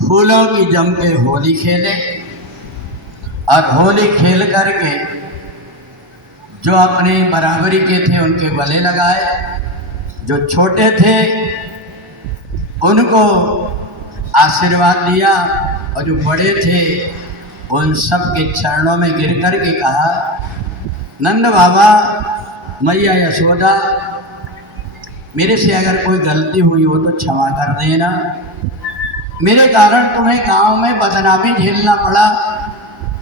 फूलों की जम के होली खेले और होली खेल करके जो अपने बराबरी के थे उनके गले लगाए, जो छोटे थे उनको आशीर्वाद दिया और जो बड़े थे उन सब के चरणों में गिर कर के कहा, नंद बाबा, मैया यशोदा, मेरे से अगर कोई गलती हुई हो तो क्षमा कर देना। मेरे कारण तुम्हें गांव में बदनामी झेलना पड़ा,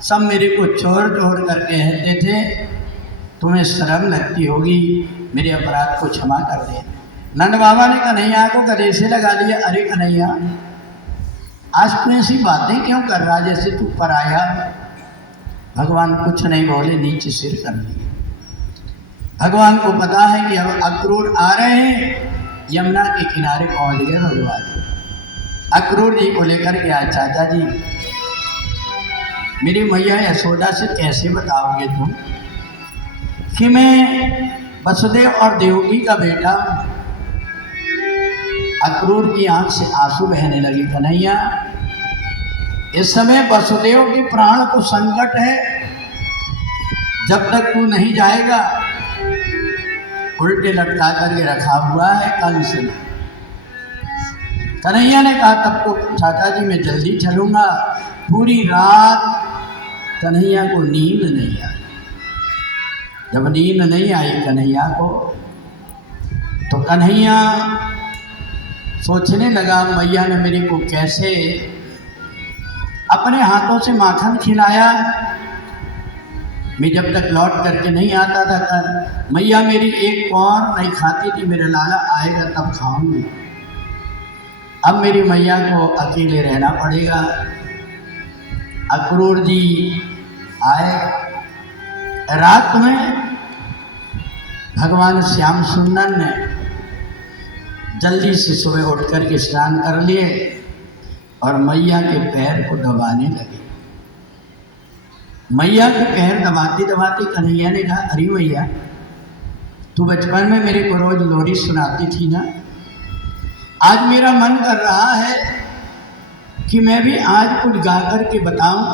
सब मेरे को चोर चोर करके कहते थे, तुम्हें शर्म लगती होगी, मेरे अपराध को क्षमा कर दे। नंद बाबा ने कन्हैया को गले से लगा दिया, अरे कन्हैया, आज तू ऐसी बातें क्यों कर रहा जैसे तू पराया। भगवान कुछ नहीं बोले, नीचे सिर कर लिए। भगवान को पता है कि अब अक्रूर आ रहे हैं, यमुना के किनारे पहुंच गए भगवान। अक्रूर जी को लेकर के आए, चाचा जी मेरी मैया यशोदा से कैसे बताओगे तुम कि मैं वसुदेव और देवकी का बेटा। अक्रूर की आंख से आंसू बहने लगे, कन्हैया इस समय वसुदेव के प्राण को संकट है, जब तक तू नहीं जाएगा उल्टे लटका करके रखा हुआ है कंस ने। कन्हैया ने कहा, तब तो चाचा जी मैं जल्दी चलूँगा। पूरी रात कन्हैया को नींद नहीं आई। जब नींद नहीं आई कन्हैया को, तो कन्हैया सोचने लगा, मैया ने मेरे को कैसे अपने हाथों से माखन खिलाया, मैं जब तक लौट करके नहीं आता था मैया मेरी एक कौर नहीं खाती थी, मेरा लाला आएगा तब खाऊंगी। अब मेरी मैया को अकेले रहना पड़ेगा। अक्रूर जी आए रात में, भगवान श्याम सुंदर ने जल्दी से सुबह उठ कर के स्नान कर लिए और मैया के पैर को दबाने लगे। मैया के पैर दबाते दबाते कन्हैया ने कहा, अरे मैया, तू बचपन में मेरे को रोज लोरी सुनाती थी ना, आज मेरा मन कर रहा है कि मैं भी आज कुछ गा कर के बताऊं।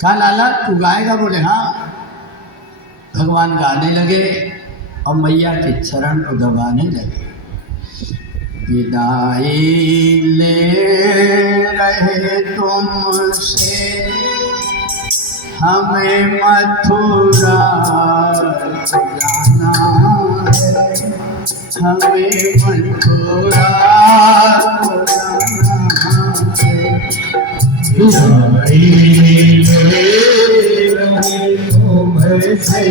कहा, लाला तू गाएगा? बोले हाँ। भगवान गाने लगे और मैया के चरण को दबाने लगे। विदाई ले रहे तुमसे हमें मथुरा जाना है, हमें मथुरा जाना है। विदाई ले रहे तुमसे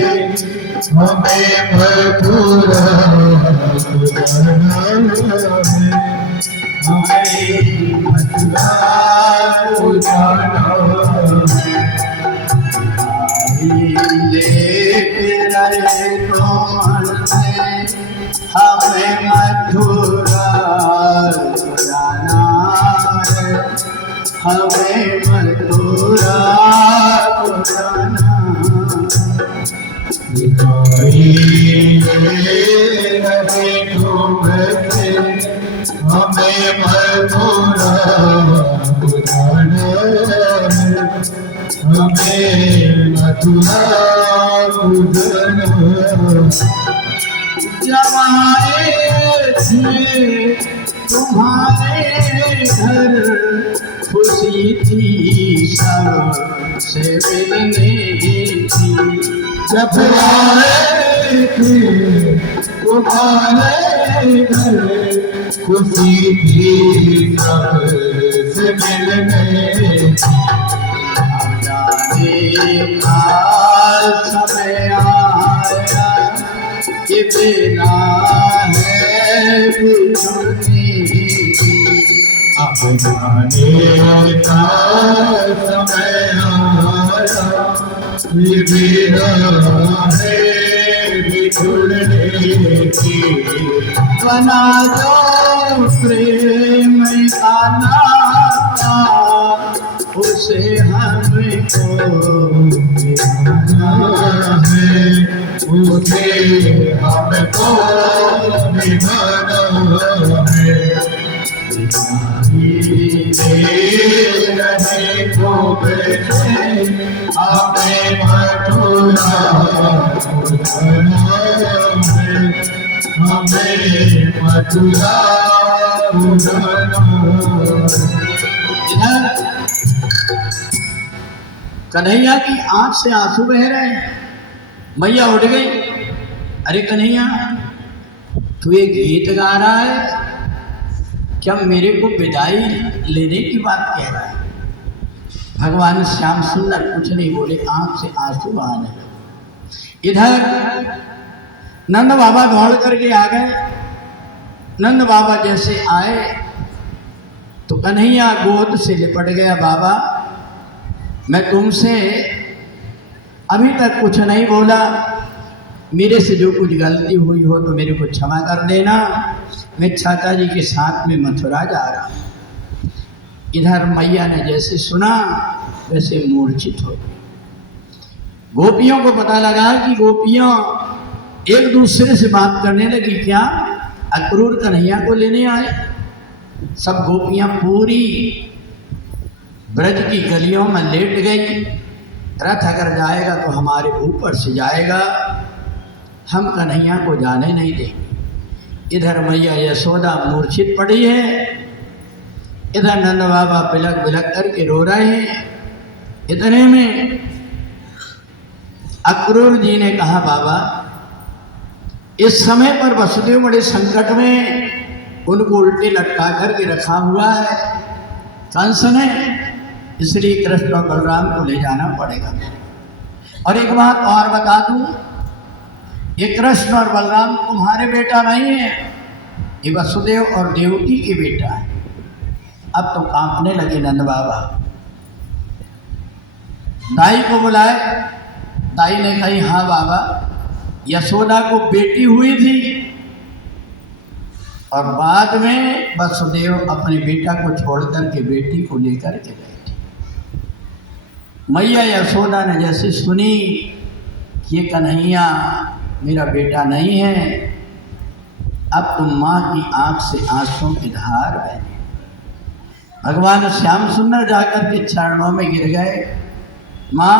हमें मथुरा जाना है, हमें मथुरा जाना है। लेके रहे तुमसे हमें मथुरा जाना है, हमें मथुरा जाना है। विदाई ले रहे तुमसे हमें मथुरा जाना है, हमें मथुरा जाना है। जवाए थे तुम्हारे घर, खुशी थी सब से मिलने की। जब आए थे तुम्हारे घर, खुशी थी सब से मिलने की। जाने का समय आया, ये बेला है बिछुड़ने की। अब जाने का समय आया, ये बेला है बिछुड़ने की। बना दो प्रेम का नाता, उसे हमको निभाना है, उसे हमको निभाना है। रहे खूब से हमें मथुरा हमें मथुरा इधर कन्हैया की आंख से आंसू बह रहे हैं। मैया उठ गई, अरे कन्हैया तू ये गीत गा रहा है क्या? मेरे को विदाई लेने की बात कह रहा है? भगवान श्याम सुंदर कुछ नहीं बोले, आंख से आंसू बहाने लगे। इधर नंद बाबा दौड़ करके आ गए। नंद बाबा जैसे आए तो कन्हैया गोद से लिपट गया। बाबा मैं तुमसे अभी तक कुछ नहीं बोला, मेरे से जो कुछ गलती हुई हो तो मेरे को क्षमा कर देना। मैं चाचा जी के साथ में मथुरा जा रहा हूँ। इधर मैया ने जैसे सुना वैसे मूर्छित हो गई। गोपियों को पता लगा कि गोपियाँ एक दूसरे से बात करने लगी, क्या अक्रूर कन्हैया को लेने आए? सब गोपियाँ पूरी ब्रज की गलियों में लेट गई। रथ अगर जाएगा तो हमारे ऊपर से जाएगा, हम कन्हैया को जाने नहीं देंगे। इधर मैया यशोदा मूर्छित पड़ी है, इधर नंद बाबा बिलक बिलक करके रो रहे हैं। इतने में अक्रूर जी ने कहा, बाबा इस समय पर वसुदेव बड़े संकट में, उनको उल्टे लटका करके रखा हुआ है कंस ने, इसलिए कृष्ण और बलराम को ले जाना पड़ेगा। और एक बात और बता दूं, ये कृष्ण और बलराम तुम्हारे बेटा नहीं है, ये वसुदेव और देवकी के बेटा है। अब तो कांपने लगे नंद बाबा। दाई को बुलाए। दाई ने कही, हाँ बाबा, यशोदा को बेटी हुई थी और बाद में वसुदेव अपने बेटा को छोड़कर के बेटी को लेकर के गए थे। मैया यशोदा ने जैसे सुनी कि ये कन्हैया मेरा बेटा नहीं है, अब तुम माँ की आंख से आंसुओं की धार बहने। भगवान श्याम सुंदर जाकर के चरणों में गिर गए। माँ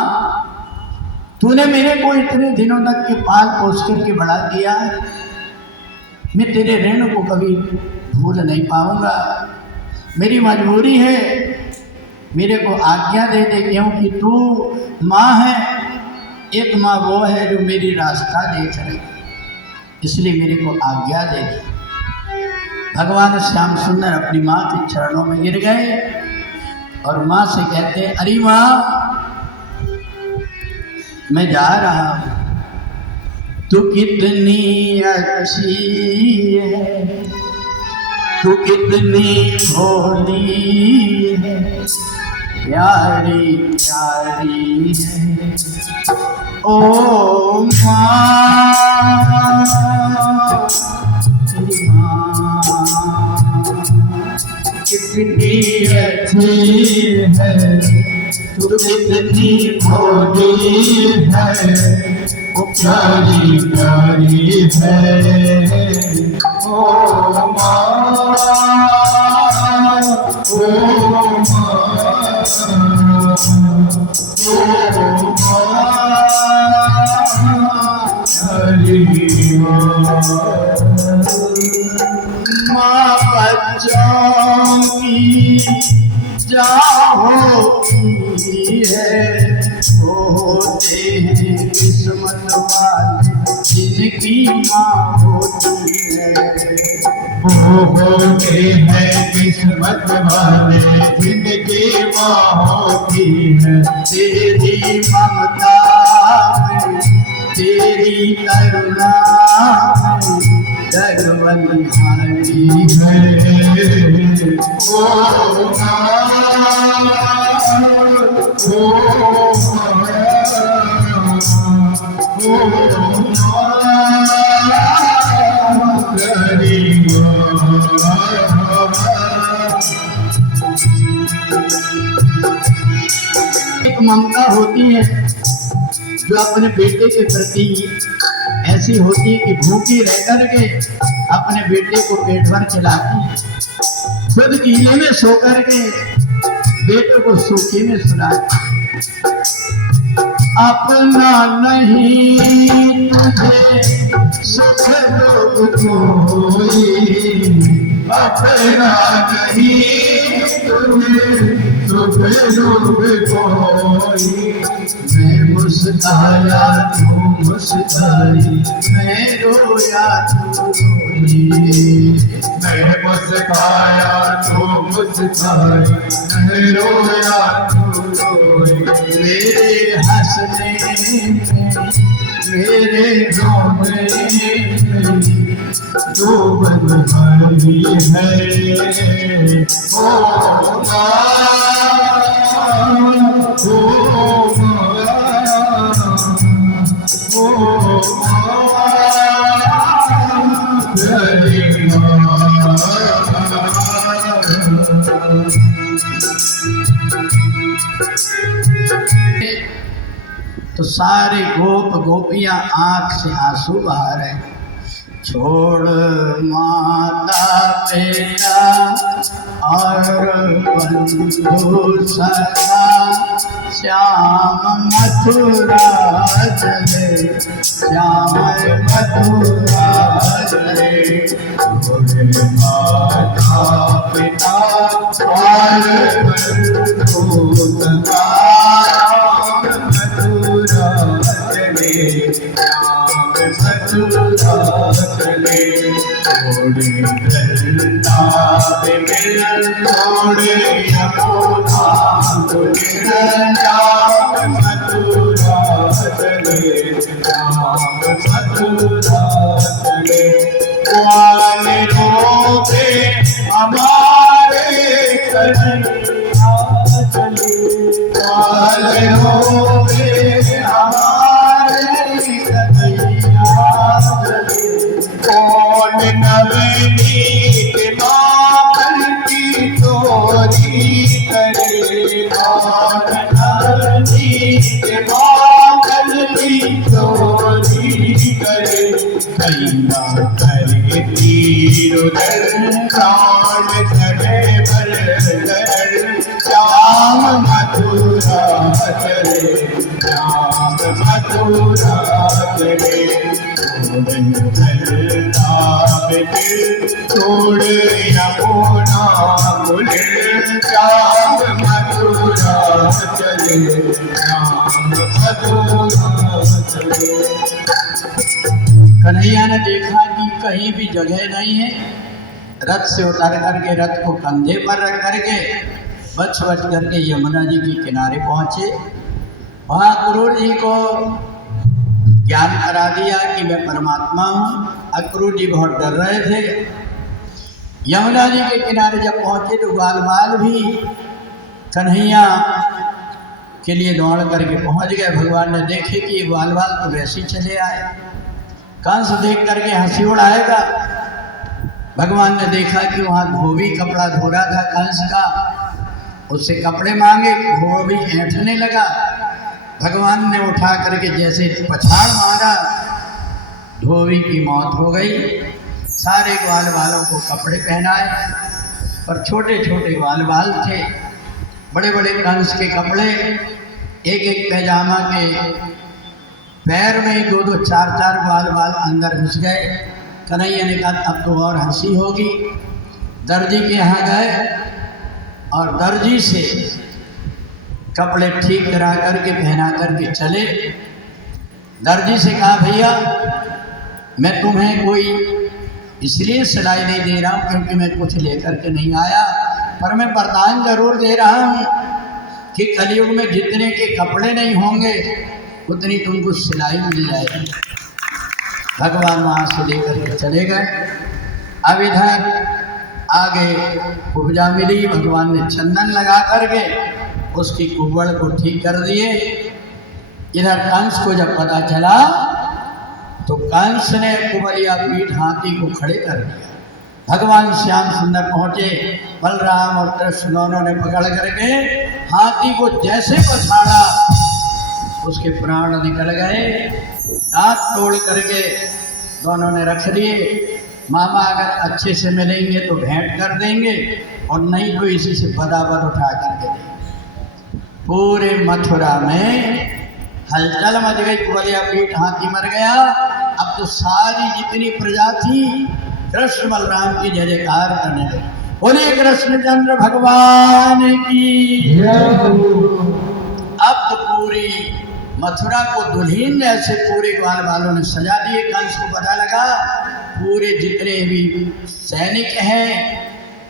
तूने मेरे को इतने दिनों तक के पाल पोस करके बड़ा किया, मैं तेरे ऋण को कभी भूल नहीं पाऊंगा। मेरी मजबूरी है, मेरे को आज्ञा दे दे, क्योंकि तू माँ है। एक माँ वो है जो मेरी रास्ता देख रही, इसलिए मेरे को आज्ञा दे दे। भगवान श्याम सुंदर अपनी माँ के चरणों में गिर गए और माँ से कहते, अरे माँ मैं जा रहा हूँ, तू कितनी अच्छी है, तू कितनी भोली है, प्यारी प्यारी है। ओ माँ तेरी माँ कितनी अच्छी है, तू कितनी भोली है, वो प्यारी प्यारी है। ओ माँ माँ बच्चों की होती है, होते हैं किस्मत वाले जिनकी माँ होती है। होते हैं किस्मत वाले जिनकी माँ होती है। तेरी ममता में, तेरी करुणा में दरबंधारी है। ओ एक ममता होती है जो अपने बेटे के प्रति ऐसी होती है कि भूखी रह करके अपने बेटे को पेट भर खिलाती है, खुद कीले में सो करके बेटे को सूखी में सुना, अपना नहीं तुझे सुख दुख कोई, अपना नहीं तुझे सुख दुख कोई। मैं मुस्काया तू मुस्काई, मैं रोया तू रोई, मैं मुस्काया तू मुस्काई, मैं रोया तू रोई। मेरे हंसने में मेरे रोने में जो बदहाली है ओ माँ, ओ तो सारे गोप गोपियां आंख से आंसू बहा रहे। छोड़ माता पिता और बंधु सखा, श्याम मथुरा चले, श्याम मथुरा चले। छोड़ माता पिता और बंधु सखा, मथुरा चले, श्याम मथुरा चले। छोड़ वृंदावन छोड़ यमुना श्याम मथुरा चले, श्याम मथुरा चले। वाले रोते हमारे कन्हैया चले, वाले रोते हमारे कन्हैया चले। कौन नवनीत माखन की चोरी करे, कौन नवनीत माखन की चोरी करे। कैया करे तीर प्राण चढ़े बल, श्याम मथुरा चले, श्याम मथुरा चले। छोड़ यमुना कुल, श्याम मथुरा चले, श्याम मथुरा चले। कन्हैया ने देखा कि कहीं भी जगह नहीं है, रथ से उतर करके रथ को कंधे पर रख करके बच बच करके यमुना जी के किनारे पहुँचे। वहाँ अक्रूर जी को ज्ञान करा दिया कि मैं परमात्मा हूँ। अक्रूर जी बहुत डर रहे थे। यमुना जी के किनारे जब पहुँचे तो ग्वाल बाल भी कन्हैया के लिए दौड़ करके पहुँच गए। भगवान ने देखे कि ये ग्वाल बाल तो वैसे ही चले आए। कंस देख करके हंसी उड़ाएगा। भगवान ने देखा कि वहाँ धोबी कपड़ा धो रहा था कंस का, उससे कपड़े मांगे, धोबी ऐंठने लगा। भगवान ने उठा करके जैसे पछाड़ मारा, धोबी की मौत हो गई। सारे ग्वाल बालों को कपड़े पहनाए, पर छोटे छोटे ग्वाल बाल थे। बड़े बड़े कंस के कपड़े, एक एक पैजामा के पैर में दो दो चार चार ग्वाल बाल अंदर घुस गए। कन्हैया ने कहा अब तो और हंसी होगी। दर्जी के यहाँ गए और दर्जी से कपड़े ठीक करा करके पहना करके चले। दर्जी से कहा भैया मैं तुम्हें कोई इसलिए सिलाई नहीं दे रहा हूँ क्योंकि मैं कुछ लेकर के नहीं आया, पर मैं वरदान जरूर दे रहा हूँ कि कलयुग में जितने के कपड़े नहीं होंगे उतनी तुमको सिलाई मिल जाएगी। भगवान वहाँ से लेकर के चले गए। अब इधर आगे उपजा मिली। भगवान ने चंदन लगा करके उसकी कुबड़ को ठीक कर दिए। इधर कंस को जब पता चला तो कंस ने कुबलिया पीठ हाथी को खड़े कर दिया। भगवान श्याम सुंदर पहुँचे। बलराम और कृष्ण दोनों ने पकड़ करके हाथी को जैसे पछाड़ा उसके प्राण निकल गए। दांत तोड़ करके दोनों ने रख लिए। मामा अगर अच्छे से मिलेंगे तो भेंट कर देंगे और नहीं तो इसी से बदाबद उठा करके देंगे। पूरे मथुरा में हलचल मच गई। कुबलिया पीठ हाथी मर गया। अब तो सारी जितनी प्रजा थी कृष्ण बलराम की जय जयकार करने लगी। बोले कृष्णचंद्र भगवान की। अब तो पूरी मथुरा को दुल्हन जैसे पूरे ग्वाल वालों ने सजा दिए। कंस को पता लगा पूरे जितने भी सैनिक हैं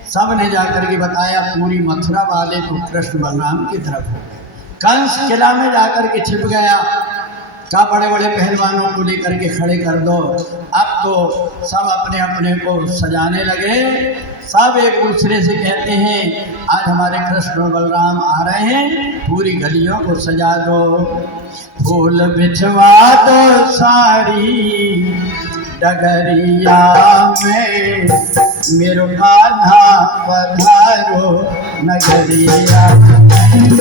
सब ने जाकर के बताया पूरी मथुरा वाले तो कृष्ण बलराम की तरफ हो गए। कंस किला में जाकर के छिप गया। क्या बड़े बड़े पहलवानों को लेकर के खड़े कर दो। अब तो सब अपने अपने को सजाने लगे। सब एक दूसरे से कहते हैं आज हमारे कृष्ण बलराम आ रहे हैं, पूरी गलियों को सजा दो, फूल बिछवा दो सारी डगरिया में, मेरो कान्हा पधारो नगरिया।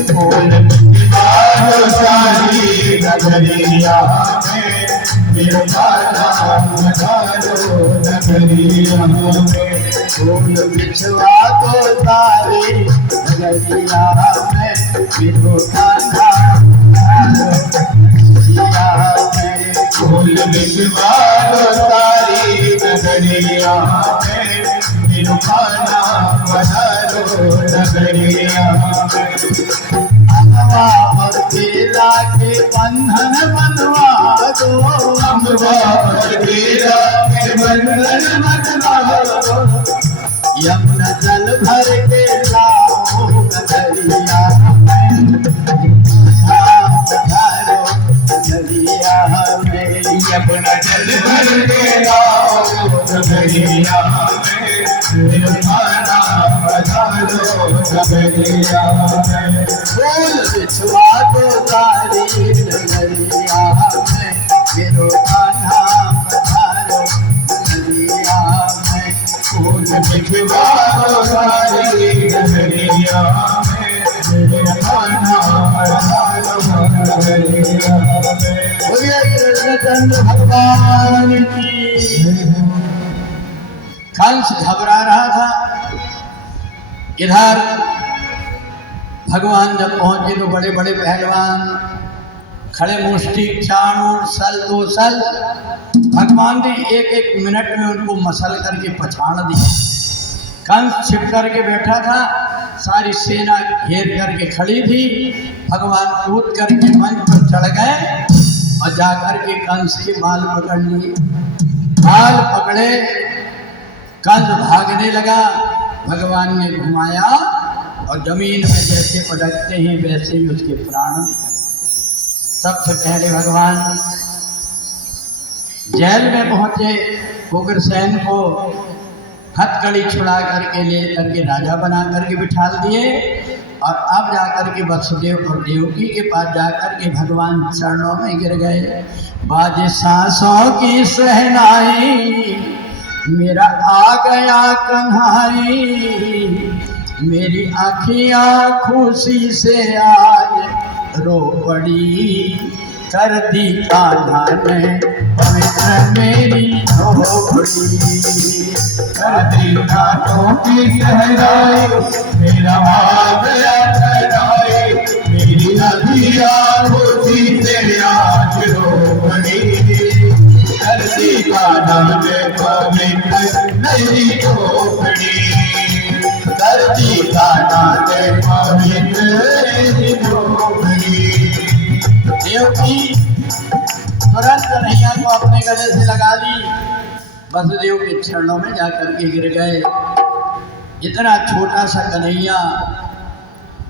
फूल बिछवा दो सारी डगरिया में, मेरो कान्हा पधारो नगरिया में। फूल बिछवा दो सारी डगरिया में, मेरो कान्हा फूल बिछवा दो सारी नगरिया में, मेरो कान्हा पधारो नगरिया में। और केला के बंधन बनवा दो, अम्बा और केला के बंधन बनवा दो, यमुना जल भर के लाओ नगरिया में, पधारो नगरिया में। यमुना जल भर के लाओ नगरिया में, मेरो कान्हा पधारो नगरिया में। फूल बिछवा दो सारी नगरिया में, मेरो कान्हा पधारो नगरिया में। फूल बिछवा दो सारी नगरिया में, मेरो कान्हा पधारो नगरिया में। बोलिए कृष्णचंद्र भगवान की। कंस घबरा रहा था। इधर भगवान जब पहुंचे तो बड़े बड़े पहलवान खड़े, मुष्टि चाणूर सल दो सल। भगवान ने एक एक मिनट में उनको मसल करके पछाड़ दिया। कंस छिप करके बैठा था, सारी सेना घेर करके खड़ी थी। भगवान कूद करके मंच पर चढ़ गए और जाकर के कंस के बाल पकड़ लिए। बाल पकड़े, कंस भागने लगा। भगवान ने घुमाया और जमीन में जैसे पटकते हैं वैसे ही उसके प्राण। सबसे पहले भगवान जेल में पहुंचे। उग्रसेन को हथकड़ी छुड़ा करके ले करके राजा बना करके बिठा दिए और अब जाकर के वसुदेव और देवकी के पास जाकर के भगवान चरणों में गिर गए। बाजे सांसों की सहनाई, मेरा आ गया कन्हाई, मेरी आँखियाँ खुशी से आज रो पड़ी, कर दी कान्हा ने पवित्र मेरी झोपड़ी। कर दी घाटों की सहराई, मेरा आ गया कहराई, मेरी नदियाँ खुशी से आज रो पड़ी, कर दी कान्हा ने पवित्र मेरी झोपड़ी, कर दी कान्हा ने पवित्र मेरी झोपड़ी। देवकी तुरंत कन्हैया को अपने गले से लगा ली। वसुदेव के चरणों में जाकर के गिर गए। इतना छोटा सा कन्हैया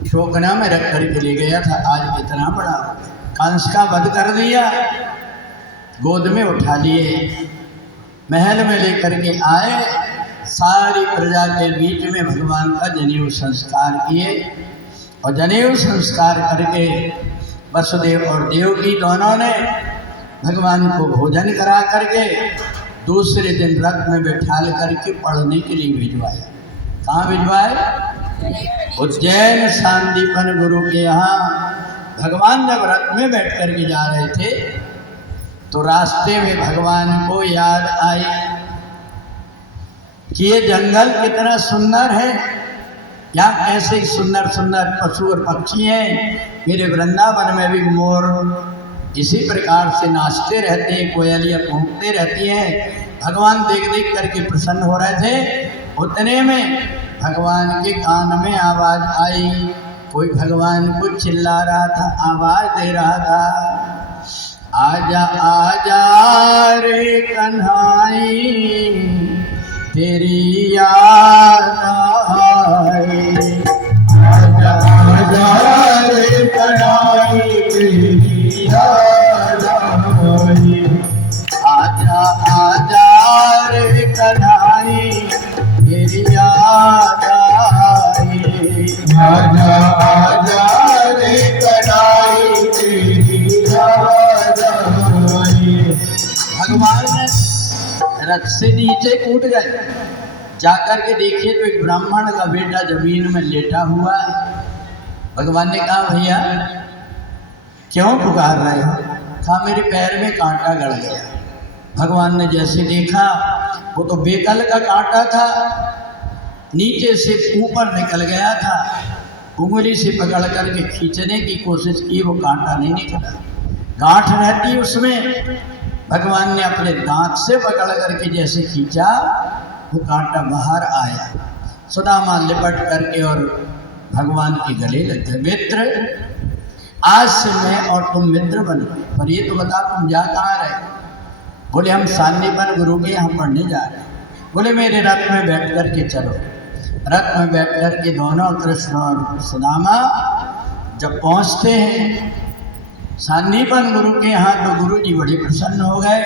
शोकना में रख करके ले गया था, आज इतना बड़ा हो गया। कंस का वध कर दिया, गोद में उठा लिए, महल में लेकर के आए। सारी प्रजा के बीच में भगवान का जनेऊ संस्कार किए और जनेऊ संस्कार करके वसुदेव और देवकी दोनों ने भगवान को भोजन करा करके दूसरे दिन रथ में बैठाल करके पढ़ने के लिए भिजवाया। कहाँ भिजवाए? उज्जैन सांदीपन गुरु के यहाँ। भगवान जब रथ में बैठ करके जा रहे थे तो रास्ते में भगवान को याद आई कि ये जंगल कितना सुंदर है, यहाँ ऐसे ही सुंदर सुंदर पशु और पक्षी हैं। मेरे वृंदावन में भी मोर इसी प्रकार से नाचते रहते हैं, कोयलियाँ कूदते रहती हैं। भगवान देख देख करके प्रसन्न हो रहे थे। उतने में भगवान के कान में आवाज़ आई, कोई भगवान को चिल्ला रहा था, आवाज़ दे रहा था, आजा आजा रे कन्हाई तेरी याद आई, आजा आजा रे कन्हाई तेरी याद आई, आजा आजा रे कन्हाई तेरी याद आई, आजा आजा रे कन्हाई तेरी याद आई। भगवान रथ से नीचे कूद गए। जाकर के देखिए तो एक ब्राह्मण का बेटा जमीन में लेटा हुआ है। भगवान ने कहा, भैया क्यों पुकार रहे हो? कहा, मेरे पैर में कांटा गड़ गया। भगवान ने जैसे देखा, वो तो बेकल का कांटा था, नीचे से ऊपर निकल गया था। उंगली से पकड़ करके खींचने की कोशिश की, वो कांटा नहीं निकला, गांठ रहती उसमें। भगवान ने अपने दांत से पकड़ करके जैसे खींचा, वो कांटा बाहर आया। सुदामा लिपट करके और भगवान के गले लग गए। मित्र, आज से मैं और तुम मित्र बनो, पर ये तो बता तुम जा कहाँ रहे? बोले, हम सान्नीपन गुरु के यहाँ पढ़ने जा रहे हैं। बोले, मेरे रथ में बैठ करके चलो। रथ में बैठ करके दोनों कृष्ण और सुदामा जब पहुँचते हैं सान्नीपन गुरु के यहाँ, तो गुरु जी बड़े प्रसन्न हो गए।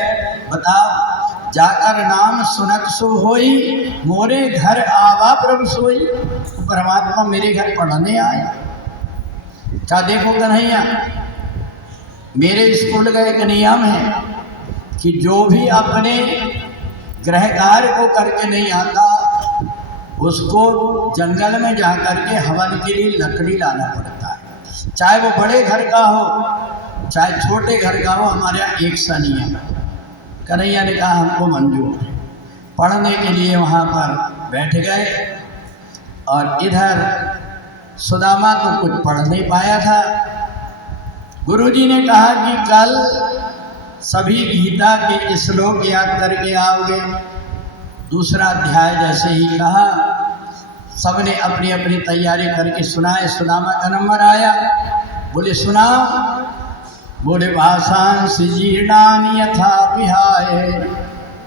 बताओ, जाकर नाम सुनक सो होई, मोरे घर आवा प्रभु सोई। परमात्मा मेरे घर पढ़ने आए। क्या देखो कन्हैया, मेरे स्कूल का एक नियम है कि जो भी अपने गृह कार्य को करके नहीं आता, उसको जंगल में जा करके हवन के लिए लकड़ी लाना पड़ता है। चाहे वो बड़े घर का हो, चाहे छोटे घर का हो, हमारे यहाँ एक सा नियम है। कन्हैया ने कहा, हमको मंजूर है। पढ़ने के लिए वहाँ पर बैठ गए। और इधर सुदामा तो कुछ पढ़ नहीं पाया था। गुरुजी ने कहा कि कल सभी गीता के श्लोक याद करके आओगे। दूसरा अध्याय जैसे ही कहा, सबने अपनी अपनी तैयारी करके सुनाए। सुदामा का नंबर आया। बोले, सुनाओ। बोले, भाषांस जीर्णानि यथा विहाय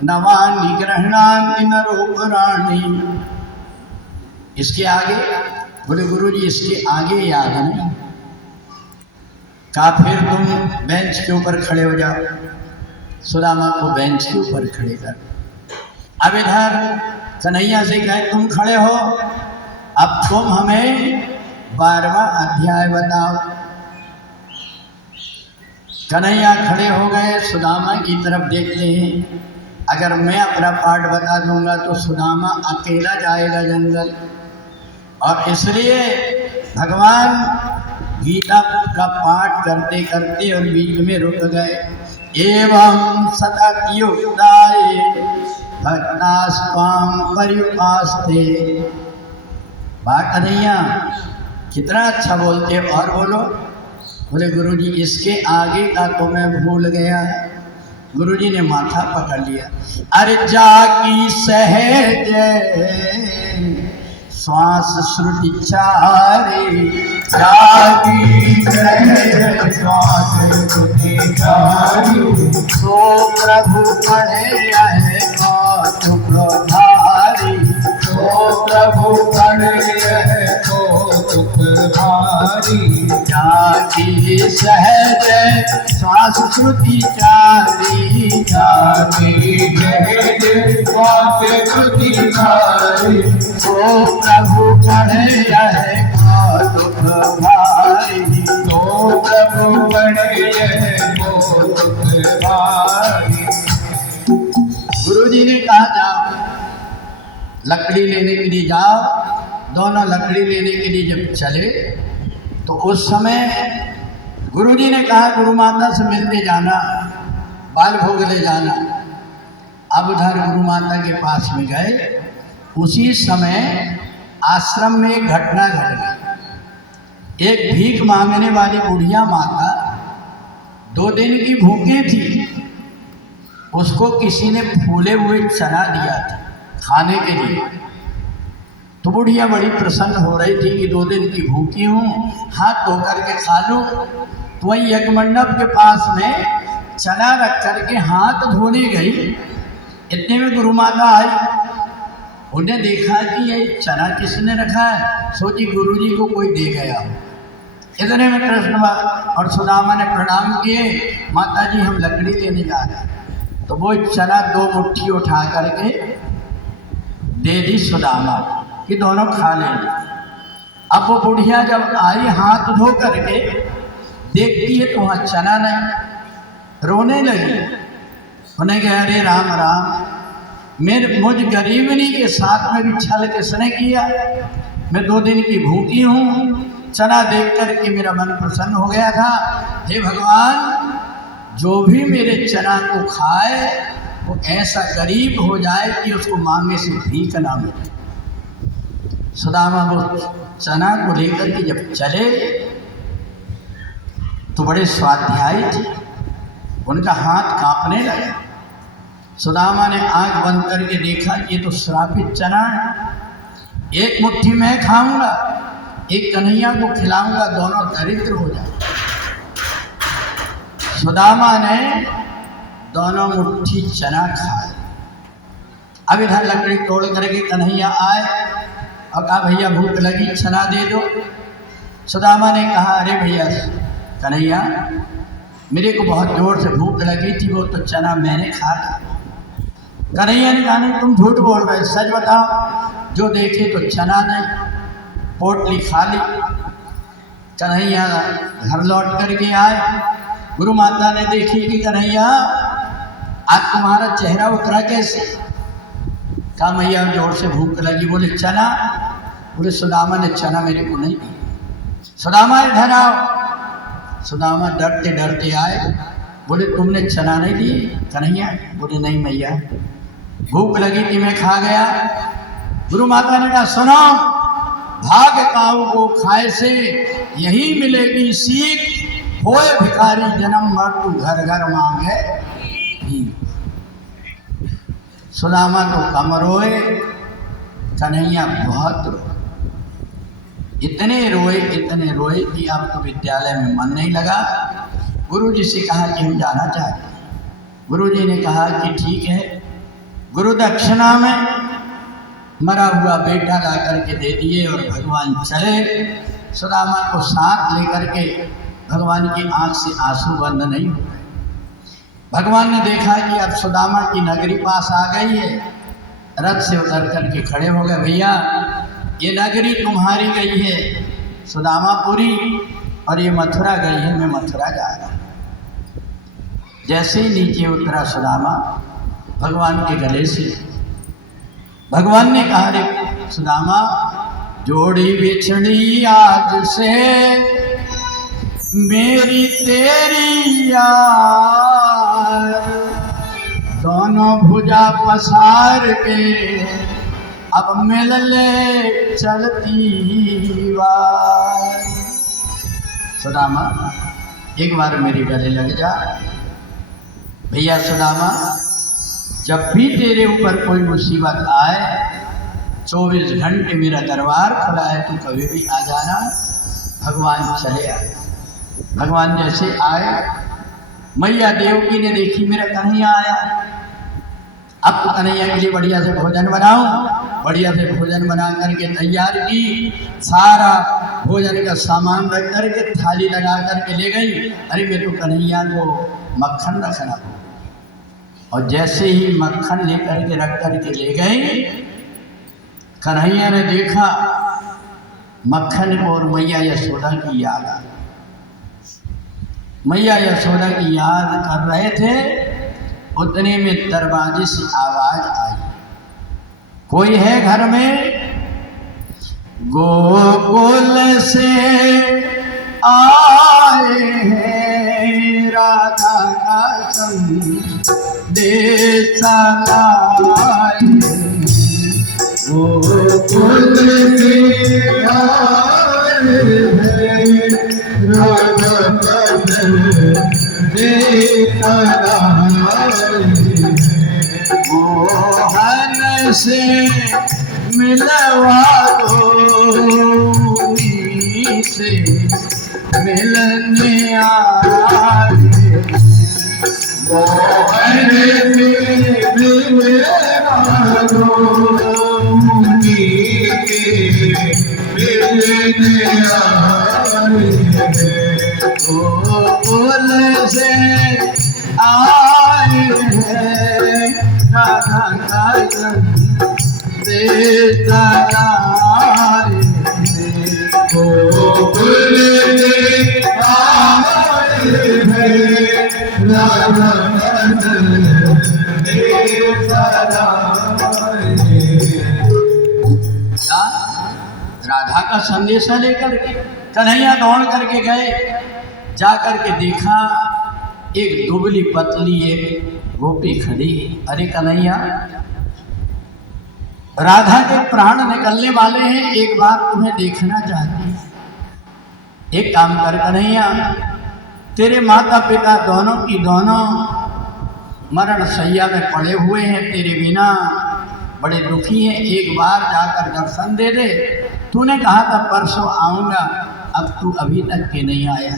नवानि ग्रहणान्ति नरोपराणि। इसके आगे? बोले, गुरुजी इसके आगे याद नहीं। कहा, फिर तुम बेंच के ऊपर खड़े हो जाओ। सुदामा को बेंच के ऊपर खड़े कर। अब इधर कन्हैया से कहे, तुम खड़े हो, अब तुम हमें 12वां अध्याय बताओ। कन्हैया खड़े हो गए, सुदामा की तरफ देखते हैं। अगर मैं अपना पाठ बता दूंगा तो सुदामा अकेला जाएगा जंगल, और इसलिए भगवान गीता का पाठ करते करते और बीच में रुक गए। एवं सततयुक्ताये भक्तास्त्वां पर्युपास्ते। बात कन्हैया कितना अच्छा बोलते हो, और बोलो। बोले, गुरुजी इसके आगे का तो मैं भूल गया। गुरुजी ने माथा पकड़ लिया। अरे जाकी सहज श्वास श्रुति चारे, जाकी सहज श्वास श्रुति चारे, सो प्रभु पढ़े है कौतुक भारी। तो प्रभु पढ़े कौतुक भारी। जाकी सहज श्वास श्रुति चारी, जाकी सहज श्वास श्रुति चारे, सो प्रभु पढ़े है कौतुक भारी। तो प्रभु पढ़े कौतुक भारी। गुरुजी ने कहा, जाओ लकड़ी लेने के लिए जाओ। दोनों लकड़ी लेने के लिए जब चले तो उस समय गुरुजी ने कहा, गुरु माता से मिलते जाना, बाल भोग ले जाना। अब उधर गुरु माता के पास में गए। उसी समय आश्रम में एक घटना घट गई। एक भीख मांगने वाली बुढ़िया माता 2 दिन की भूखी थी। उसको किसी ने फूले हुए चना दिया था खाने के लिए। तो बुढ़िया बड़ी प्रसन्न हो रही थी कि 2 दिन की भूखी हूँ, हाथ धो करके खा लूँ। तो वही यज्ञ मंडप के पास में चना रख करके हाथ धोने गई। इतने में गुरु माता आई। उन्हें देखा कि ये चना किसने रखा है, सोची गुरुजी को कोई दे गया हो। इतने में कृष्ण और सुदामा ने प्रणाम किए, माता जी हम लकड़ी लेने जा रहे हैं। तो वो चना 2 मुट्ठी उठा करके दे दी सुदामा कि दोनों खा लेंगे। अब वो बुढ़िया जब आई हाथ धो करके देखती है तो वहाँ चना नहीं, रोने लगी। उन्हें कहा अरे राम राम, मुझ गरीबनी के साथ में भी छल किसने किया। मैं 2 दिन की भूखी हूँ, चना देख करके मेरा मन प्रसन्न हो गया था। हे भगवान, जो भी मेरे चना को खाए वो ऐसा गरीब हो जाए कि उसको मांगे से भीख ना मिले। सुदामा वो चना को लेकर के जब चले तो बड़े स्वाध्यायी थे, उनका हाथ कांपने लगा। सुदामा ने आंख बंद करके देखा ये तो श्रापित चना है, एक मुट्ठी मैं खाऊंगा, एक कन्हैया को खिलाऊंगा, दोनों दरिद्र हो जाए। सुदामा ने दोनों मुट्ठी चना खाए। अब इधर लकड़ी तोड़ करके कन्हैया आए और कहा भैया भूख लगी, चना दे दो। सुदामा ने कहा अरे भैया कन्हैया, मेरे को बहुत जोर से भूख लगी थी, वो तो चना मैंने खा लिया। कन्हैया ने कहा नहीं तुम झूठ बोल रहे, सच बताओ। जो देखे तो चना नहीं, पोटली खाली। कन्हैया घर लौट करके आए। गुरु माता ने देखी कि कन्हैया आज तुम्हारा चेहरा उतरा कैसे। कहा मैया जोर से भूख लगी। बोले चना? बोले सुदामा ने चना मेरे को नहीं दी। सुदामा इधर आओ। सुदामा डरते डरते आए। बोले तुमने चना नहीं दी कन्हैया? बोले नहीं मैया, भूख लगी थी मैं खा गया। गुरु माता ने कहा सुनो, भाग काऊ को खाए से यही मिलेगी सीख, होए भिखारी जन्म मृत्यु घर घर मांगे। सुदामा तो कम रोए, कन्हैया बहुत रोए। इतने रोए कि अब तो विद्यालय में मन नहीं लगा। गुरु जी से कहा कि हम जाना चाहते हैं। गुरु जी ने कहा कि ठीक है, गुरु दक्षिणा में मरा हुआ बेटा ला करके दे दिए और भगवान चले। सुदामा को साथ लेकर के भगवान की आंख से आंसू बंद नहीं हो गए। भगवान ने देखा कि अब सुदामा की नगरी पास आ गई है, रथ से उतर करके खड़े हो गए। भैया ये नगरी तुम्हारी गई है सुदामापुरी, और ये मथुरा गई है, मैं मथुरा जा रहा हूँ। जैसे ही नीचे उतरा सुदामा भगवान के गले से, भगवान ने कहा रे सुदामा, जोड़ी बिछड़ी आज से मेरी तेरी यार, दोनों भुजा पसार के अब मिल ले चलती बार। सुदामा एक बार मेरे गले लग जा। भैया सुदामा, जब भी तेरे ऊपर कोई मुसीबत आए 24 घंटे मेरा दरबार खुला है, तू कभी भी आ जाना। भगवान चले आए। भगवान जैसे आए, मैया देवकी ने देखी मेरा कन्हैया आया, अब तो कन्हैया के लिए बढ़िया से भोजन बनाऊं। बढ़िया से भोजन बना करके तैयार की, सारा भोजन का सामान रख करके थाली लगा करके ले गई। अरे मैं तो कन्हैया को मक्खन रखना। और जैसे ही मक्खन लेकर के रख करके ले गई, कन्हैया ने देखा मक्खन को और मैया यशोदा की याद आ गई। मैया यशोदा की याद कर रहे थे, उतने में दरवाजे से आवाज आई, कोई है घर में? गोकुल से आए हैं राधा का संदेश लाए, गोकुल से आए हैं राधा कृष्ण देखा मोहन से मिलवा दो से मिलने आए मोहन से मिलने गोकुल से आए हैं राधा कृष्ण देखा गोकुल से आए हैं राधा कृष्ण देखा क्या राधा का संदेशा लेकर के कन्हैया दौड़ करके गए। जा करके देखा एक दुबली पतली एक गोपी खड़ी। अरे कन्हैया, राधा के प्राण निकलने वाले हैं, एक बार तुम्हें देखना चाहती है। एक काम कर कन्हैया, तेरे माता पिता दोनों की दोनों मरण शैया में पड़े हुए हैं, तेरे बिना बड़े दुखी हैं, एक बार जाकर दर्शन दे दे। तूने कहा था परसों आऊँगा, अब तू अभी तक के नहीं आया।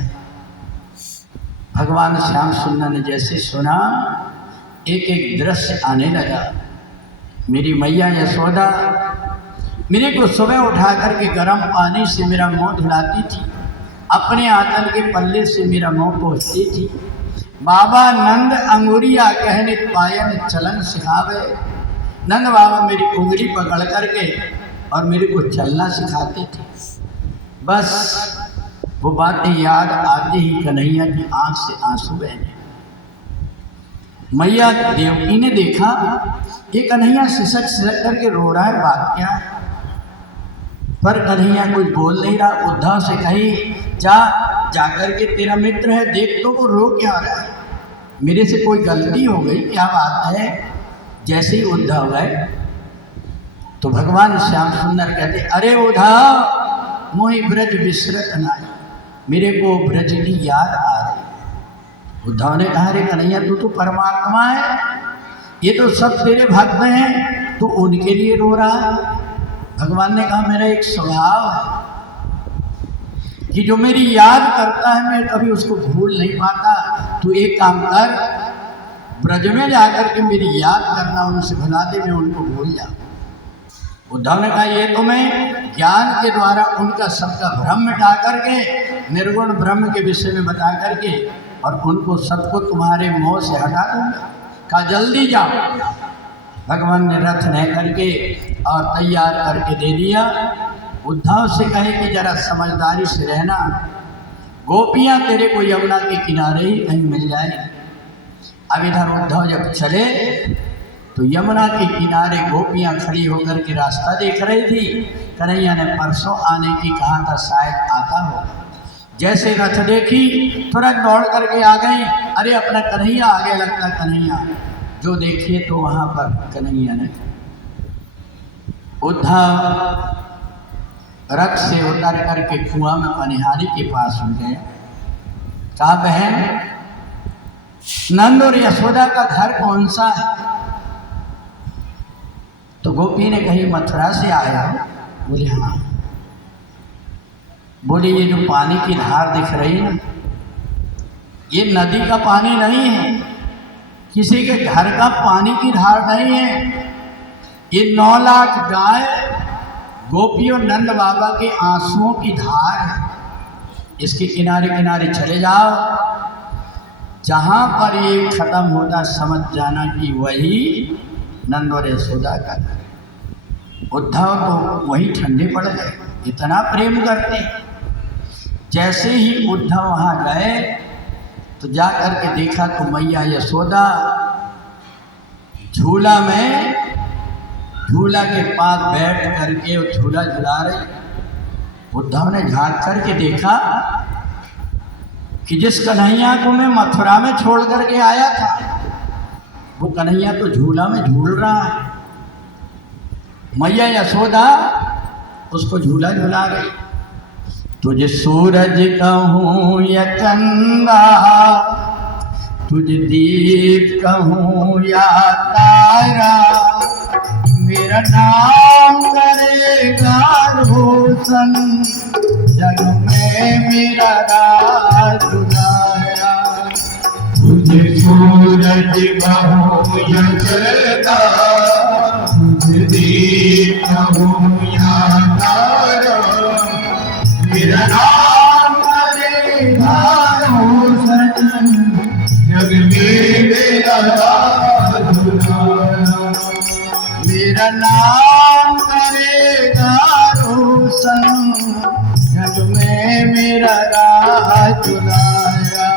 भगवान श्याम सुंदर ने जैसे सुना, एक एक दृश्य आने लगा। मेरी मैया यशोदा मेरे को सुबह उठा करके गर्म पानी से मेरा मुँह धुलाती थी, अपने आंचल के पल्ले से मेरा मुँह पोंछती थी। बाबा नंद अंगुरिया कहने पायन चलन सिखावे। नंद बाबा मेरी उंगली पकड़ करके और मेरे को चलना सिखाते थे। बस वो बातें याद आते ही कन्हैया की आंख से आंसू बहने। मैया देवकी ने देखा ये कन्हैया सिसक सिसक करके रो रहा है, बात क्या है? पर कन्हैया कुछ बोल नहीं रहा। उद्धव से कही जा करके तेरा मित्र है, देख तो वो रो क्या रहा है, मेरे से कोई गलती हो गई, क्या बात है? जैसे ही उद्धव गए तो भगवान श्याम सुंदर कहते, अरे उद्धव मोहि ब्रज विसरत नाई, मेरे को ब्रज की याद आ रही। उद्धव ने कहा, अरे कन्हैया तू तो परमात्मा है, ये तो सब तेरे भक्त हैं, तू उनके लिए रो रहा है। भगवान ने कहा, मेरा एक स्वभाव है कि जो मेरी याद करता है मैं कभी उसको भूल नहीं पाता। तू एक काम कर, ब्रज में जाकर के मेरी याद करना, उनसे भुला दे, मैं उनको भूल जाऊँ। उद्धव ने कहा, ये तो मैं ज्ञान के द्वारा उनका सबका भ्रम मिटा करके निर्गुण ब्रह्म के विषय में बता करके और उनको सबको तुम्हारे मुँह से हटा दूंगा। कहा जल्दी जाओ। भगवान ने रथ न करके और तैयार करके दे दिया। उद्धव से कहे कि जरा समझदारी से रहना, गोपियाँ तेरे को यमुना के किनारे ही कहीं मिल जाए। अब इधर उद्धव जब चले तो यमुना के किनारे गोपियाँ खड़ी होकर के रास्ता देख रही थी। कन्हैया ने परसों आने की कहा था, शायद आता हो। जैसे रथ देखी तुरंत दौड़ करके आ गई। अरे अपना कन्हैया आगे लगता, कन्हैया जो देखिए तो वहाँ पर कन्हैया ने। उद्धव रथ से उतर करके कुआं में पनिहारी के पास हो गए। कहा, बहन नंद और यशोदा का घर कौन सा है? तो गोपी ने कही, मथुरा से आया। बोले हाँ। बोले ये जो पानी की धार दिख रही है ना, ये नदी का पानी नहीं है, किसी के घर का पानी की धार नहीं है, ये 9 लाख गाय गोपियों नंद बाबा के आंसुओं की धार है। इसके किनारे किनारे चले जाओ, जहाँ पर ये खत्म होता समझ जाना कि वही नंद और यशोदा का घर। उद्धव तो वही ठंडे पड़ गए, इतना प्रेम करते। जैसे ही उद्धव वहाँ गए तो जा करके देखा तो मैया यशोदा झूला में, झूला के पास बैठ करके और झूला झुला रही। उद्धव ने झांक करके देखा कि जिस कन्हैया को मैं मथुरा में छोड़ करके आया था, वो कन्हैया तो झूला में झूल रहा है। मैया यशोदा उसको झूला झूला रही। तुझे सूरज कहूँ या चंदा, तुझ दीप कहूँ या तारा, मेरा नाम करेगा रोशन, जग में मेरा राज उजाला। तुझे सूरज कहूँ या चंदा, तुझे दीप कहूँ या तारा, मेरा नाम करेगा रोशन, जग में मेरा राज उजाला। मेरा नाम करेगा रोशन, जग में मेरा राज उजाला।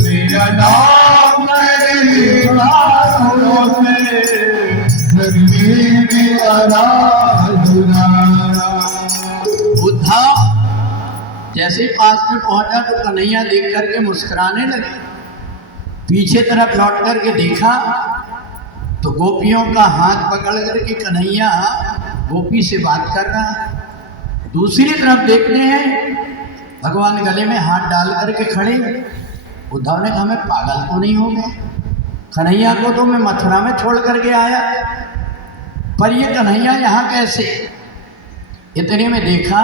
मेरा नाम करेगा रोशन, जग में मेरा राज उजाला। उद्धव जैसे ही पास में पहुंचा तो कन्हैया देख करके मुस्कुराने लगे। पीछे तरफ लौट करके देखा तो गोपियों का हाथ पकड़ करके कन्हैया गोपी से बात कर रहा है। दूसरी तरफ देखते हैं भगवान गले में हाथ डाल करके खड़े। उद्धव ने कहा मैं पागल तो नहीं हो गया, कन्हैया को तो मैं मथुरा में छोड़ करके आया, पर ये कन्हैया यहाँ कैसे? इतने में देखा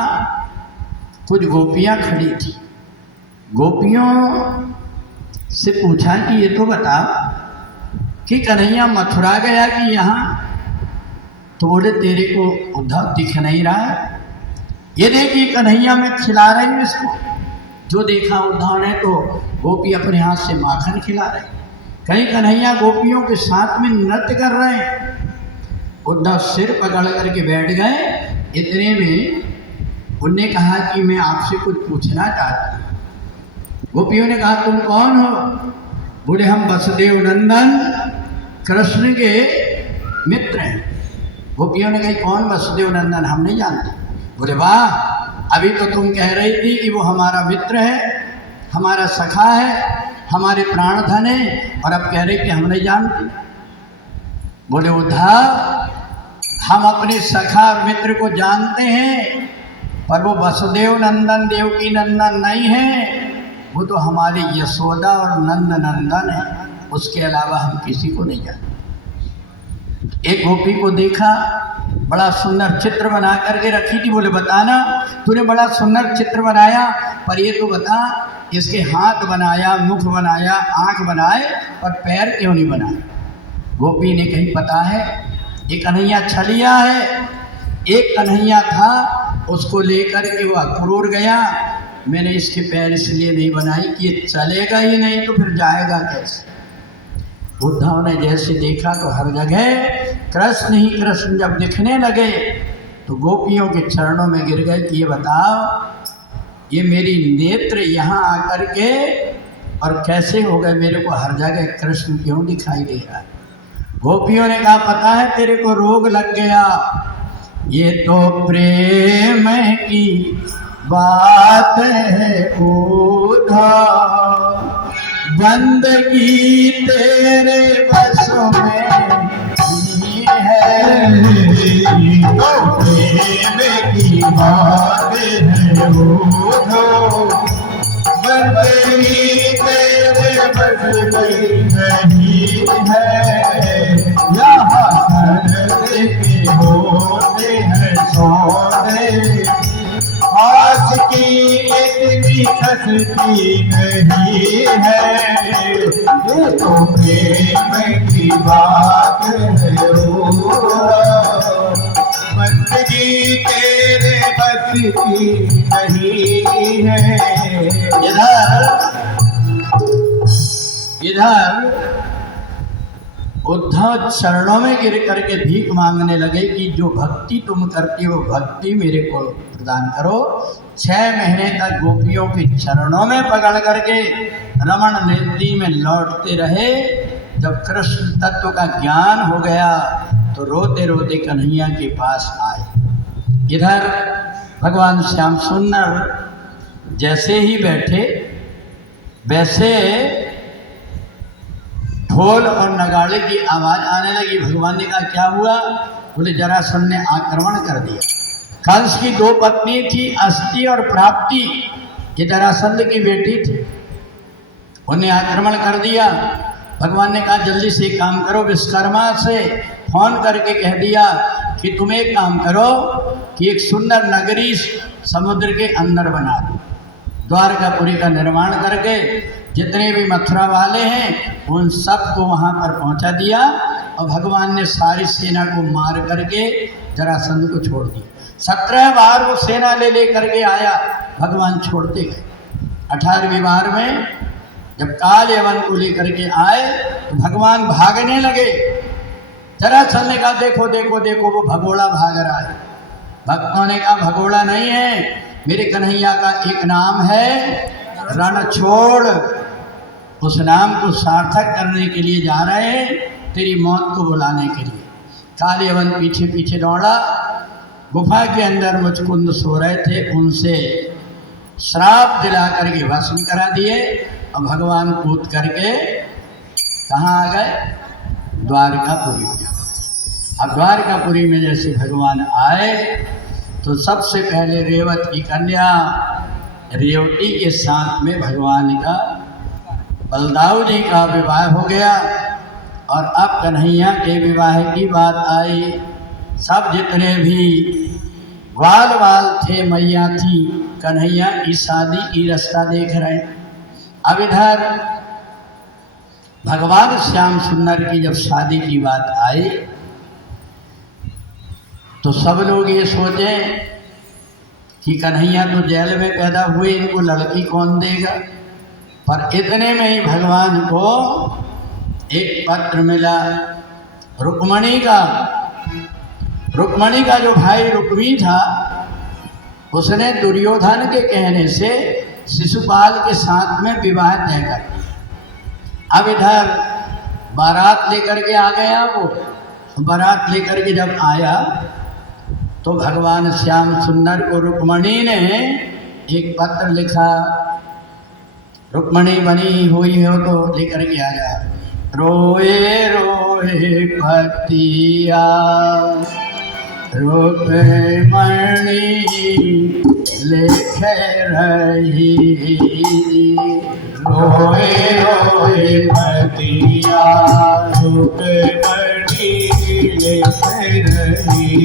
कुछ गोपियाँ खड़ी थी। गोपियों से पूछा कि ये तो बताओ कि कन्हैया मथुरा गया कि यहाँ? तो बोले तेरे को उद्धव दिख नहीं रहा है, ये देखिए कन्हैया मैं खिला रही हूँ इसको। जो देखा उद्धव ने तो गोपी अपने हाथ से माखन खिला रहे, कहीं कन्हैया गोपियों के साथ में नृत्य कर रहे हैं। उद्धव सिर पकड़ करके बैठ गए। इतने में उनने कहा कि मैं आपसे कुछ पूछना चाहती हूँ। गोपियों ने कहा तुम कौन हो? बोले हम वसुदेव नंदन कृष्ण के मित्र हैं। गोपियों ने कहा कौन वसुदेव नंदन? हम नहीं जानते। बोले वाह, अभी तो तुम कह रही थी कि वो हमारा मित्र है, हमारा सखा है, हमारे प्राणधन है, और अब कह रहे कि हम नहीं जानते। बोले उद्धव हम अपने सखा और मित्र को जानते हैं, पर वो वसुदेव नंदन देवकी नंदन नहीं है, वो तो हमारे यशोदा और नंद नंदन है, उसके अलावा हम किसी को नहीं जानते। एक गोपी को देखा बड़ा सुंदर चित्र बना करके रखी थी। बोले बताना, तूने बड़ा सुंदर चित्र बनाया, पर ये तो बता इसके हाथ बनाया, मुख बनाया, आँख बनाए, पर पैर क्यों नहीं बनाए? गोपी ने कही पता है ये कन्हैया छलिया है। एक कन्हैया था उसको लेकर के वह क्रूर गया, मैंने इसके पैर इसलिए नहीं बनाई कि ये चलेगा ही नहीं तो फिर जाएगा कैसे। उद्धव ने जैसे देखा तो हर जगह कृष्ण ही कृष्ण जब दिखने लगे तो गोपियों के चरणों में गिर गए कि ये बताओ ये मेरी नेत्र यहाँ आकर के और कैसे हो गए, मेरे को हर जगह कृष्ण क्यों दिखाई दे रहा है? गोपियों ने कहा पता है तेरे को रोग लग गया, ये तो प्रेम की बात है उद्धव, बंदगी तेरे बस में ही है, तो प्रेम की बात है उद्धव, बंदगी तेरे बस में नहीं है, यहाँ करने के होते हैं सोने, आज की इतनी सस्ती नहीं है, ये तो प्रेम की बात है बंदगी तेरे बस की नहीं है। इधर उद्धव चरणों में गिर करके भीख मांगने लगे कि जो भक्ति तुम करती हो भक्ति मेरे को प्रदान करो। 6 महीने तक गोपियों के चरणों में पकड़ करके रमण नदी में लौटते रहे। जब कृष्ण तत्व का ज्ञान हो गया तो रोते रोते कन्हैया के पास आए। इधर भगवान श्याम सुंदर जैसे ही बैठे वैसे ढोल और नगाड़े की आवाज़ आने लगी। भगवान ने कहा क्या हुआ? बोले जरासंध ने आक्रमण कर दिया। कंस की दो पत्नी थी, अस्ति और प्राप्ति, ये जरासंध की बेटी थी, उन्हें आक्रमण कर दिया। भगवान ने कहा जल्दी से एक काम करो, विश्वकर्मा से फोन करके कह दिया कि तुम एक काम करो कि एक सुंदर नगरी समुद्र के अंदर बना दो। द्वारकापुरी का निर्माण करके जितने भी मथुरा वाले हैं उन सबको वहाँ पर पहुँचा दिया और भगवान ने सारी सेना को मार करके जरासंध को छोड़ दिया। 17 बार वो सेना ले करके आया, भगवान छोड़ते गए। 18वीं बार में जब काल यवन को लेकर के आए तो भगवान भागने लगे। जरासंध ने कहा देखो देखो देखो वो भगोड़ा भाग रहा है। भक्तों ने कहा भगोड़ा नहीं है, मेरे कन्हैया का एक नाम है रणछोड़, उस नाम को सार्थक करने के लिए जा रहे हैं, तेरी मौत को बुलाने के लिए। काल यवन पीछे पीछे दौड़ा, गुफा के अंदर मुचकुंद सो रहे थे, उनसे श्राप दिला करके भस्म करा दिए और भगवान कूद करके कहाँ आ गए? द्वारकापुरी में। अब द्वारकापुरी में जैसे भगवान आए तो सबसे पहले रेवत की कन्या रेवती के साथ में भगवान का बलदाऊ जी का विवाह हो गया। और अब कन्हैया के विवाह की बात आई। सब जितने भी ग्वाल वाल थे, मैया थी, कन्हैया की शादी की रास्ता देख रहे हैं। अब इधर भगवान श्याम सुंदर की जब शादी की बात आई तो सब लोग ये सोचे कि कन्हैया तो जेल में पैदा हुए, इनको लड़की कौन देगा। पर इतने में ही भगवान को एक पत्र मिला रुक्मणी का। रुक्मणी का जो भाई रुक्मी था उसने दुर्योधन के कहने से शिशुपाल के साथ में विवाह तय कर दिया। अब इधर बारात लेकर के आ गया वो। बारात लेकर के जब आया तो भगवान श्याम सुंदर को रुक्मणी ने एक पत्र लिखा। रुक्मणी बनी हुई हो तो लेकर के आया। रोए रोए पतिया रुक्मणी लिख रही, रोए रोए पतिया रुक्मणी लिख रही।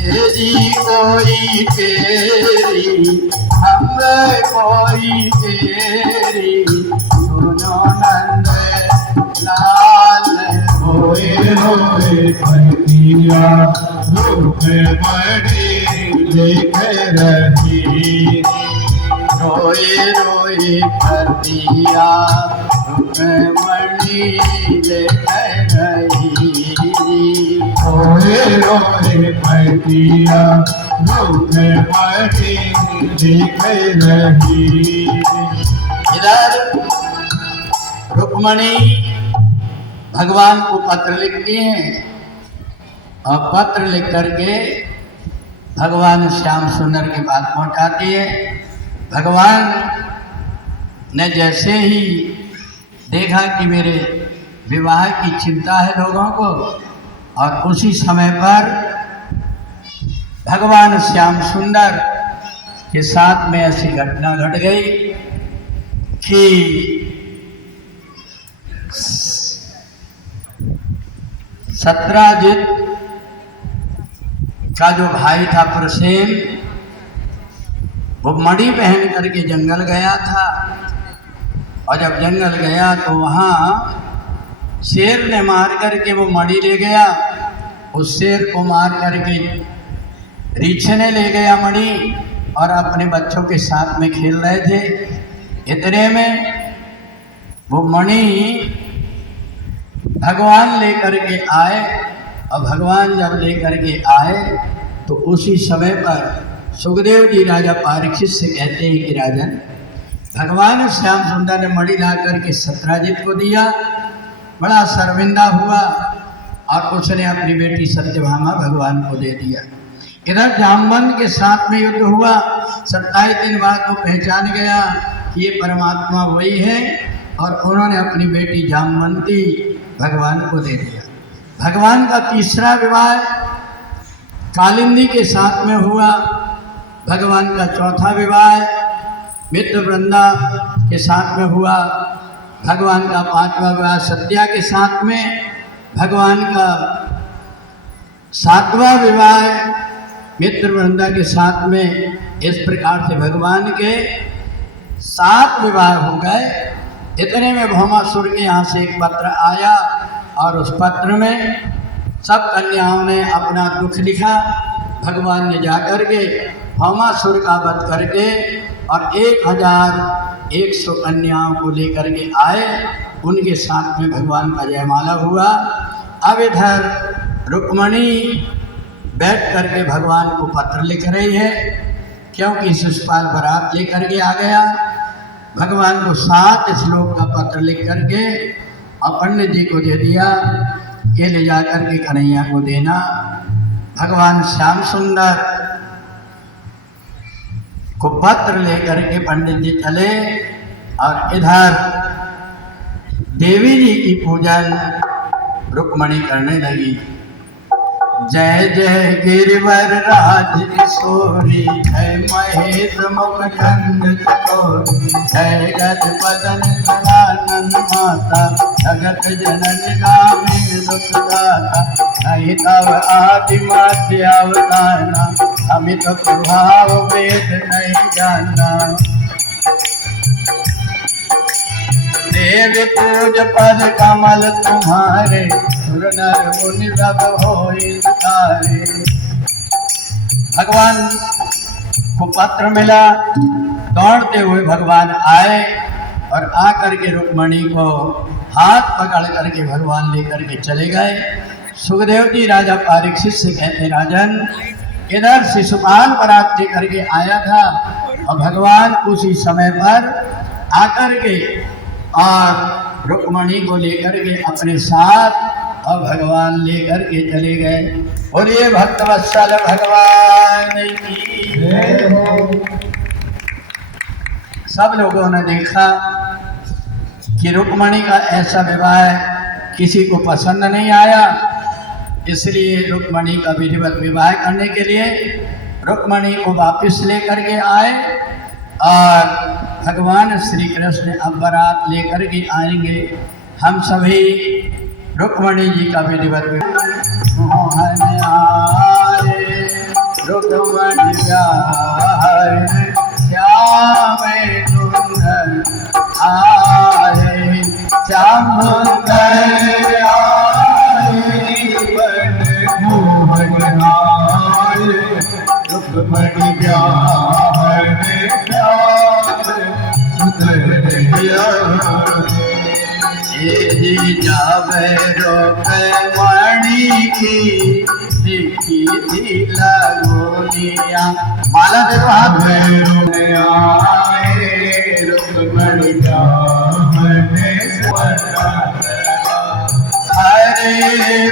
ये जी कोई तेरी हम कोई तेरी, सुनो नंद लाल। रोए रोए पतिया रुक्मणी लिख रही। रोए रोए पतिया रुक्मणी लिख रही। रोए रोए पतिया रुक्मणी लिख रही। इधर रुक्मणी भगवान को पत्र लिखती हैं और पत्र लिख करके भगवान श्याम सुंदर के पास पहुंचाती है। भगवान ने जैसे ही देखा कि मेरे विवाह की चिंता है लोगों को, और उसी समय पर भगवान श्याम सुंदर के साथ में ऐसी घटना घट गई कि सत्राजित का जो भाई था प्रसेन, वो मणि पहन करके जंगल गया था। और जब जंगल गया तो वहाँ शेर ने मार करके वो मणि ले गया। उस शेर को मार करके रीछने ले गया मणि और अपने बच्चों के साथ में खेल रहे थे। इतने में वो मणि भगवान लेकर के आए। और भगवान जब लेकर के आए तो उसी समय पर सुखदेव जी राजा परीक्षित से कहते हैं कि राजन, भगवान श्याम सुंदर ने मणि ला करके सत्राजित को दिया, बड़ा शर्मिंदा हुआ और उसने अपनी बेटी सत्यभामा भगवान को दे दिया। इधर जामवंत के साथ में युद्ध हुआ। 27 दिन बाद वो पहचान गया कि ये परमात्मा वही है और उन्होंने अपनी बेटी जामवंती भगवान को दे दिया। भगवान का तीसरा विवाह कालिंदी के साथ में हुआ। भगवान का चौथा विवाह मित्र वृंदा के साथ में हुआ। भगवान का पांचवा विवाह सत्या के साथ में। भगवान का सातवां विवाह मित्र वृंदा के साथ में। इस प्रकार से भगवान के 7 विवाह हो गए। इतने में भौमासुर के यहाँ से एक पत्र आया और उस पत्र में सब कन्याओं ने अपना दुख लिखा। भगवान ने जाकर के भौमासुर का वध करके और 1100 कन्याओं को लेकर के आए। उनके साथ में भगवान का जयमाला हुआ। अब इधर रुक्मणी बैठ करके भगवान को पत्र लिख रही है, क्योंकि शिशुपाल बारात लेकर के आ गया। भगवान को 7 श्लोक का पत्र लिख करके और पंडित जी को दे दिया, ये ले जा करके कन्हैया को देना। भगवान श्याम सुंदर को पत्र लेकर के पंडित जी चले और इधर देवी जी की पूजन रुक्मणी करने लगी। जय जय गिरिवर राज किशोरी, जय महेश मुख चंद चकोरी, जय गज बदन सदानंद माता, जगत जनन गामी दुखदाता, नहीं तव आदि मध्य अवतारना, अमित प्रभाव वेद नहीं जाना। देव पूज पद कमल तुम्हारे, सुर नर मुनि सब होई तारे। भगवान को पत्र मिला, दौड़ते हुए भगवान आए और आकर के रुक्मणी को हाथ पकड़ करके भगवान लेकर के चले गए। सुखदेव जी राजा परीक्षित से कहते, राजन इधर शिशुपाल बारात लेकर के आया था और भगवान उसी समय पर आकर के और रुक्मणी को लेकर के अपने साथ और भगवान लेकर के चले गए। और ये भक्तवत्सल भगवान की सब लोगों ने देखा कि रुक्मणी का ऐसा विवाह किसी को पसंद नहीं आया, इसलिए रुक्मणी का विधिवत विवाह करने के लिए रुक्मणी को वापस लेकर के आए और भगवान श्री कृष्ण अब बारात लेकर के आएंगे। हम सभी रुक्मणी जी का विधिवत मोहन आए रुक्मणी प्यारे, श्याम सुंदर आए, श्याम सुंदर मोहन आए रुक्मणी प्यारे, जावे रुक्मणी की दिखी थी लगोलिया। माला देखो हाथ में आए रुक्मणी हरे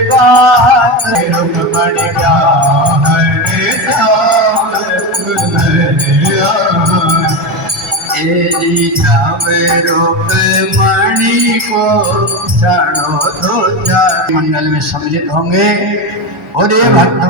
बात रुक्मणी जावे रुक्मणी को चढ़ो तो मंडल में सम्मिलित होंगे। और ये भक्त